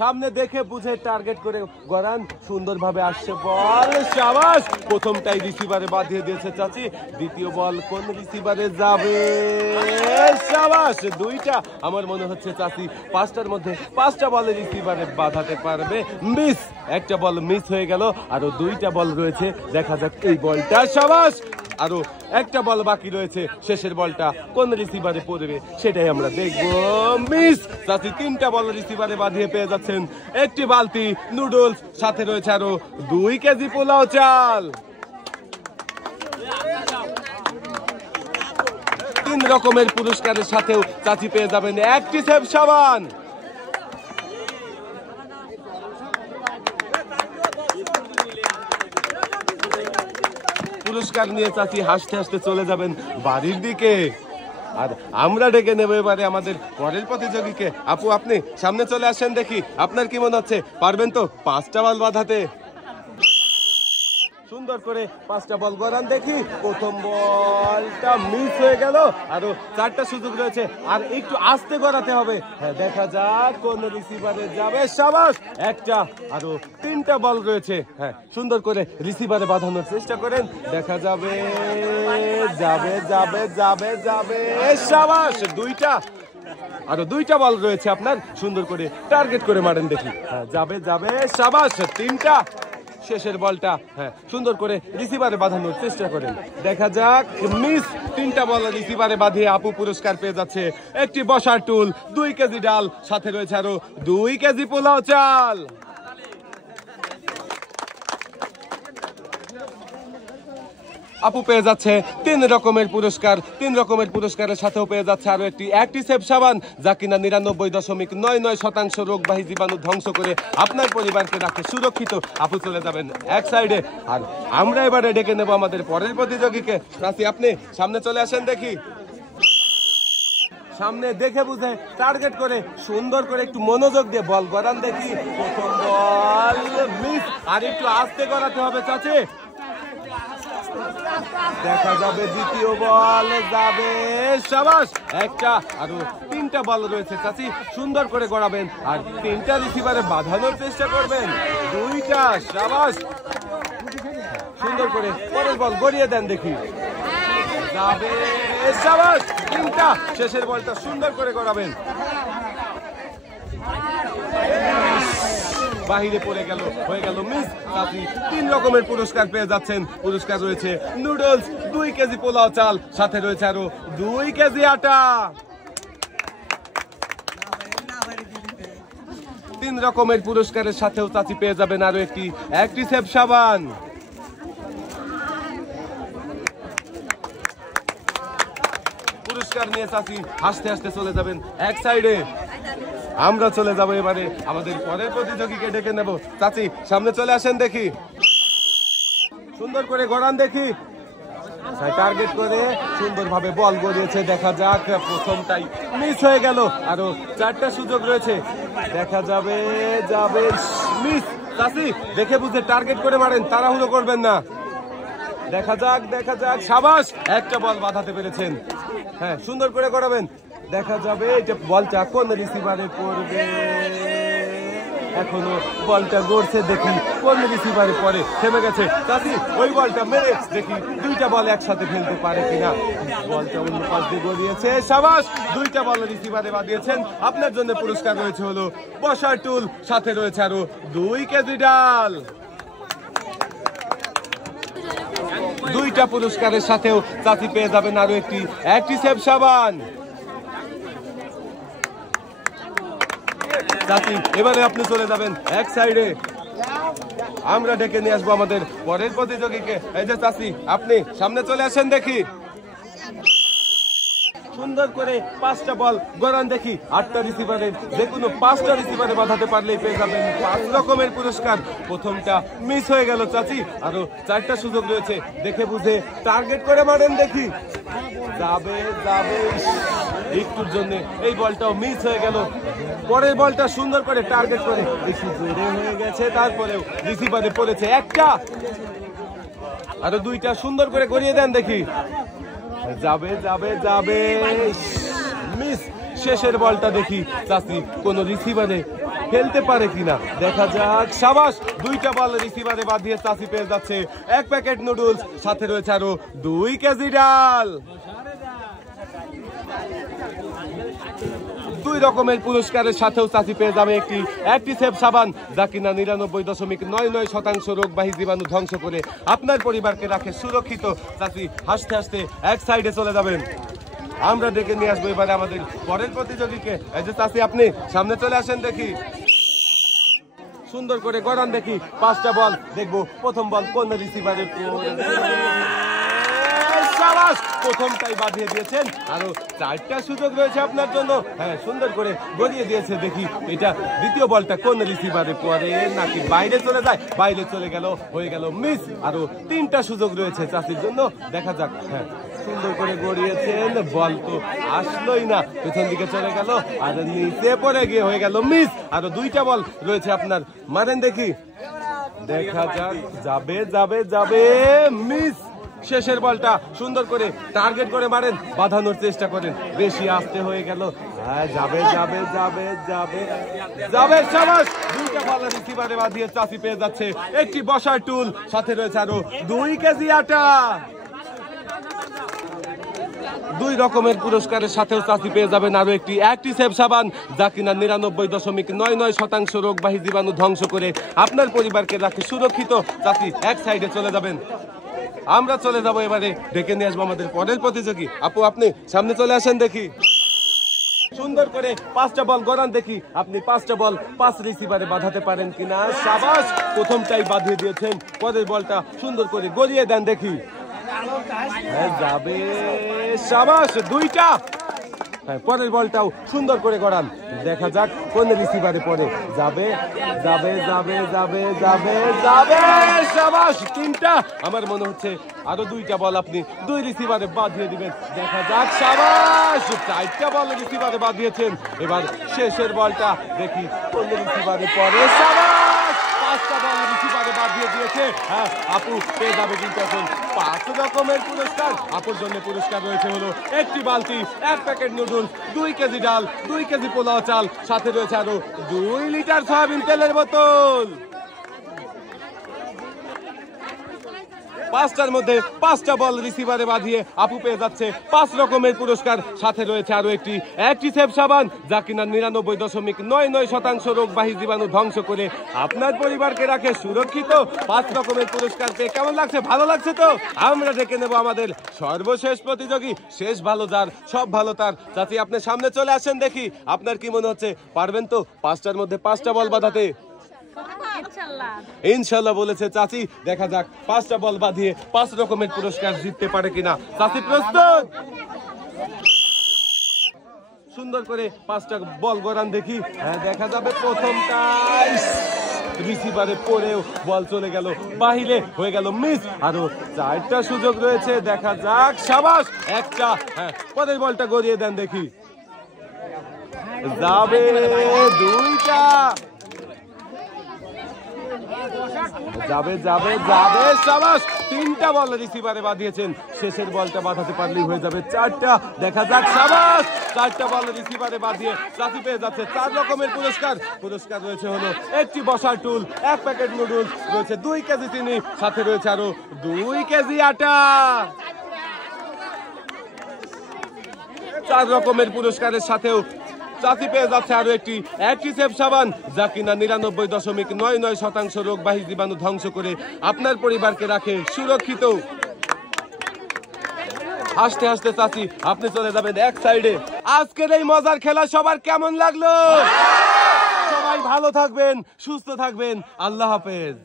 সামনে দেখে বুঝে টার্গেট করে গড়ান, সুন্দরভাবে আসছে বল, শাবাশ। প্রথমটাই রিসিভারে বাঁধিয়ে দিয়েছে চাচি, দ্বিতীয় বল কোন রিসিভারে যাবে, শাবাশ। দুইটা, আমার মনে হচ্ছে চাচি পাঁচটার মধ্যে পাঁচটা বলে রিসিভারে বাঁধাতে পারবে। মিস, একটা বল মিস হয়ে গেল, আরো দুইটা বল রয়েছে, দেখা যাক এই বলটা, শাবাশ। আরো একটা বল বাকি রয়েছে, শেষের বলটা কোন রিসিভারে পড়বে সেটাই আমরা দেখব। মিস, চাচি তিনটা বল রিসিভারে বাঁধিয়ে পেয়ে যাচ্ছেন একটি বালতি নুডলস, সাথে রয়েছে আরো 2 কেজি পোলাও চাল। 3 রকমের পুরস্কারের সাথেও চাচি পেয়ে যাবেন একটি সেফ সাবান। পুরস্কার নিয়ে চাচি হাসতে হাসতে চলে যাবেন বাড়ির দিকে। আর আমরা ডেকে নেব এবারে আমাদের পরের প্রতিযোগীকে। আপু, আপনি সামনে চলে আসেন, দেখি আপনার কি মনে হচ্ছে, পারবেন তো 5টা বল বাঁধাতে? সুন্দর করে 5টা বল গড়ান দেখি। প্রথম বলটা মিস হয়ে গেল, আরো 4টা সুযোগ রয়েছে, আর একটু আস্তে গড়াতে হবে। হ্যাঁ, দেখা যাক কোন রিসিভারে যাবে, শাবাশ। একটা, আরো 3টা বল রয়েছে। হ্যাঁ, সুন্দর করে রিসিভারে বাঁধানোর চেষ্টা করেন, দেখা যাবে, যাবে যাবে যাবে যাবে, শাবাশ। 2টা, আরো 2টা বল রয়েছে আপনার, সুন্দর করে টার্গেট করে মারেন দেখি। হ্যাঁ, যাবে যাবে, শাবাশ। 3টা, শেষের বলটা হ্যাঁ সুন্দর করে রিসিভারে বাঁধানোর চেষ্টা করেন, দেখা যাক। মিস, 3টা বল রিসিভারে বাঁধিয়ে আপু পুরস্কার পেয়ে যাচ্ছে একটি বসার টুল, 2 কেজি ডাল, সাথে রয়েছে আরো 2 কেজি পোলাও চাল। আপু পেয়ে যাচ্ছে 3 রকমের পুরস্কার, 3 রকমের পুরস্কারের সাথেও পেয়ে যাচ্ছে আরো একটি অ্যাক্টিসেভ সাবান, যা কিনা 99.99% রোগবাহী জীবাণু ধ্বংস করে আপনার পরিবারকে রাখে সুরক্ষিত। আপু চলে যাবেন এক সাইডে, আর আমরা এবারে ডেকে নেব আমাদের পরের প্রতিযোগীকে। রাশি, আপনি সামনে চলে আসেন দেখি। সামনে দেখে বুঝে টার্গেট করে সুন্দর করে একটু মনোযোগ দিয়ে বল গড়ান দেখি। প্রথম বল মিস, আর একটু আস্তে গড়াতে হবে চাচি, দেখা যাবে। দ্বিতীয় বল যাবে, শাবাশ। একটা, আরো 3টা বল রয়েছে চাচি, সুন্দর করে গড়াবেন, আর 3টা রিসিভারে বাঁধানোর চেষ্টা করবেন। 2টা, শাবাশ। সুন্দর করে পরের বল গড়িয়ে দেন দেখি, যাবে, শাবাশ। 3টা, শেষের বলটা সুন্দর করে গড়াবেন, বাহিরে পড়ে গেল, হয়ে গেল মিস। আপনি 3 রকমের পুরস্কার পেয়ে যাচ্ছেন। পুরস্কার রয়েছে নুডলস, 2 কেজি পোলাও চাল, সাথে রয়েছে আরো 2 কেজি আটা। 3 রকমের পুরস্কারের সাথেও চাচি পেয়ে যাবেন আরো একটি অ্যাক্টিসেভ সাবান। পুরস্কার নিয়ে চাচি হাসতে হাসতে চলে যাবেন এক সাইডে। আমরা চলে যাবো এবারে আমাদের পরের প্রতিযোগীকে ডেকে নেব। চাচি সামনে চলে আসেন দেখি, সুন্দর করে গড়ান দেখি। টার্গেট করে সুন্দরভাবে বল গড়িয়েছে, দেখা যাক। প্রথমটাই মিস হয়ে গেল, আরো 4টা সুযোগ রয়েছে, দেখা যাবে, যাবে, মিস। চাচি দেখে বুঝে টার্গেট করে মারেন, তাড়াহুড়ো করবেন না, দেখা যাক, দেখা যাক, শাবাশ। একটা বল বাঁধাতে পেরেছেন, হ্যাঁ সুন্দর করে গড়াবেন, দেখা যাবে এটা বলটা কোন রিসিভারে পড়বে। এখনো বলটা গড়ছে, দেখি কোন রিসিভারে পড়ে। থেমে গেছে চাচি, ওই বলটা মেরে দেখি 2টা বল একসাথে ফেলতে পারে কিনা। বলটা অন্য পাশ দিয়ে গড়িয়েছে, শাবাশ। 2টা বল রিসিভারে বাঁধিয়েছেন। আপনার জন্য পুরস্কার রয়েছে হলো বসার টুল, সাথে রয়েছে আরো 2 কেজি ডাল। 2টা পুরস্কারের সাথেও চাচি পেয়ে যাবেন আরো একটি অ্যাক্টিসেভ সাবান। চাচি এবারে আপনি চলে যাবেন এক সাইডে, আমরা ডেকে নিয়ে আসবো আমাদের পরের প্রতিযোগীকে। এই যে চাচি, আপনি সামনে চলে আসেন দেখি। সুন্দর করে 5টা বল গড়ান দেখি। 8টা রিসিভারে যে কোনো 5টা রিসিভারে বাঁধাতে পারলেই পেয়ে যাবেন 5 রকমের পুরস্কার। প্রথমটা মিস হয়ে গেল চাচি, আরো 4টা সুযোগ রয়েছে, দেখে বুঝে টার্গেট করে মারেন দেখি, যাবে, যাবে। একটুর জন্য এই বলটাও মিস হয়ে গেল। পরের বলটা সুন্দর করে টার্গেট করে বেশি জোরে হয়ে গেছে, তারপরেও রিসিভারে পড়েছে একটা, আরো 2টা সুন্দর করে গড়িয়ে দেন দেখি, যাবে, যাবে, যাবে, মিস। শেষের বলটা দেখি চাচি কোন রিসিভারে ফেলতে পারে কিনা দেখা যাক। সাবাস, দুইটা বল রিসিভারে বাঁধিয়ে চাচি পেয়ে যাচ্ছে 1 প্যাকেট নুডলস, সাথে রয়েছে আরো 2 কেজি ডাল। 2 রকমের পুরস্কারের সাথেও চাচি পেয়ে যাবে একটি অ্যাক্টিসেভ সাবান, যা কিনা 99.99% রোগবাহী জীবাণু ধ্বংস করে আপনার পরিবারকে রাখে সুরক্ষিত। চাচি হাসতে হাসতে এক সাইডে চলে যাবেন। আমরা ডেকে নিয়ে আসবো এবারে আমাদের পরের প্রতিযোগীকে। এই যে চাচি, আপনি সামনে চলে আসেন, দেখি সুন্দর করে গড়ান, দেখি 5টা বল দেখবো। প্রথম বল কোন রিসিভারে? প্রথমটাই বাঁধিয়ে দিয়েছেন, আরো 4টা সুযোগ রয়েছে আপনার জন্য। হ্যাঁ, সুন্দর করে গড়িয়ে দিয়েছে। দেখি এটা দ্বিতীয় বলটা কোন রিসিভারে পড়ে নাকি বাইরে চলে যায়? বাইরে চলে গেল, হয়ে গেল মিস। আরো 3টা সুযোগ রয়েছে চাষির জন্য, দেখা যাক। হ্যাঁ, সুন্দর করে গড়িয়েছেন, বল তো আসলোই না, পেছন দিকে চলে গেল আর নিচে পড়ে গিয়ে হয়ে গেল মিস। আরো 2টা বল রয়েছে আপনার, মারেন দেখি, দেখা যাক। যাবে যাবে যাবে, মিস। শেষের বলটা সুন্দর করে টার্গেট করে মারেন, বাঁধানোর চেষ্টা করেন, বেশি আস্তে হয়ে গেল। হ্যাঁ, যাবে যাবে যাবে যাবে যাবে, সাবাস। 2টা বল রিসিভারে বাঁধিয়ে চাচি পেয়ে যাচ্ছে একটি বসার টুল, সাথে রয়েছে আরো 2 কেজি আটা। 2 রকমের পুরস্কারের সাথেও চাচি পেয়ে যাবেন আরো একটি অ্যাক্টিসেভ সাবান, যা কিনা 99.99% রোগবাহী জীবাণু ধ্বংস করে আপনার পরিবারকে রাখে সুরক্ষিত। চাচি এক সাইডে চলে যাবেন। আমরা চলে যাবো এবারে, ডেকে নিয়ে আসবো আমাদের পরের প্রতিযোগী। আপু, আপনি সামনে চলে আসেন, দেখি সুন্দর করে 5টা বল গড়ান, দেখি আপনি 5টা বল 5 রিসিভারে বাঁধাতে পারেন কিনা। সাবাস, প্রথমটাই বাঁধিয়ে দিয়েছেন, পরের বলটা সুন্দর করে গড়িয়ে দেন, দেখি। হ্যাঁ, যাবে, সাবাস, 2টা। হ্যাঁ, পরের বলটাও সুন্দর করে গড়ান, দেখা যাক কোন রিসিভারে পড়ে। যাবে যাবে যাবে যাবে যাবে যাবে, সাবাস, 3টা। আমার মনে হচ্ছে আরো 2টা বল আপনি 2 রিসিভারে বাঁধিয়ে দিবেন, দেখা যাক। সাবাস, 4টা বল রিসিভারে বাঁধিয়েছেন। এবার শেষের বলটা দেখি কোন রিসিভারে পড়ে। সাবাস, 5টা বল রিসিভারে বাঁধিয়ে দিয়েছে। হ্যাঁ, আপু পেয়ে যাবে কিন্তু এখন 5 রকমের পুরস্কার। আপুর জন্য পুরস্কার রয়েছে হলো একটি বালতি, 1 প্যাকেট নুডলস, 2 কেজি ডাল, 2 কেজি পোলাও চাল, সাথে রয়েছে আরো 2 লিটার সয়াবিন তেলের বোতল। 5টার মধ্যে 5টা বল রিসিভারে বাঁধিয়ে আপু পেয়ে যাচ্ছে 5 রকমের পুরস্কার, সাথে রয়েছে আরো একটি অ্যাক্টিসেভ সাবান, যা কিনা 99.99% রোগবাহী জীবাণু ধ্বংস করে আপনার পরিবারকে রাখে সুরক্ষিত। 5 রকমের পুরস্কার পেয়ে কেমন লাগছে? ভালো লাগছে তো? আমরা ডেকে নেব আমাদের সর্বশেষ প্রতিযোগী, শেষ ভালো যার সব ভালো তার। চাচি, আপনি সামনে চলে আসেন, দেখি আপনার কি মনে হচ্ছে, পারবেন তো 5টার মধ্যে 5টা বল বাঁধাতে? ইনশাল্লাহ বলেছে চাচি, দেখা যাক 5টা বল বাঁধিয়ে 5 রকমের পুরস্কার জিততে পারে কিনা। চাচি প্রস্তুত? সুন্দর করে 5টা বল গড়ান, দেখি। হ্যাঁ, দেখা যাবে প্রথমটাই রিসিভারে পড়েও বল চলে গেল বাহিরে, হয়ে গেল মিস। আরো 4টা সুযোগ রয়েছে, দেখা যাক। সাবাস, 1টা। হ্যাঁ, পরের বলটা গড়িয়ে দেন, দেখি। যাবে, 2টা। যাবে যাবে যাবে, সাবাস, 3টা বল রিসিভারে বাঁধিয়েছেন। শেষের বলটা বাঁধাতে পারলেই হয়ে যাবে 4টা, দেখা যাক। সাবাস, 4টা বল রিসিভারে বাঁধিয়ে চাচি পেয়ে যাচ্ছে 4 রকমের পুরস্কার। পুরস্কার রয়েছে হলো একটি বসার টুল, 1 প্যাকেট নুডলস, রয়েছে 2 কেজি চিনি, সাথে রয়েছে আরো 2 কেজি আটা। 4 রকমের পুরস্কারের সাথেও চাচি পেয়ে যাচ্ছে আরো একটি অ্যাক্টিসেভ সাবান, যা কিনা 99.99% রোগবাহী জীবাণু ধ্বংস করে আপনার পরিবারকে রাখে সুরক্ষিত। হাসতে হাসতে চাচি আপনি চলে যাবেন এক সাইডে। আজকের এই মজার খেলা সবার কেমন লাগলো? সবাই ভালো থাকবেন, সুস্থ থাকবেন, আল্লাহ হাফেজ।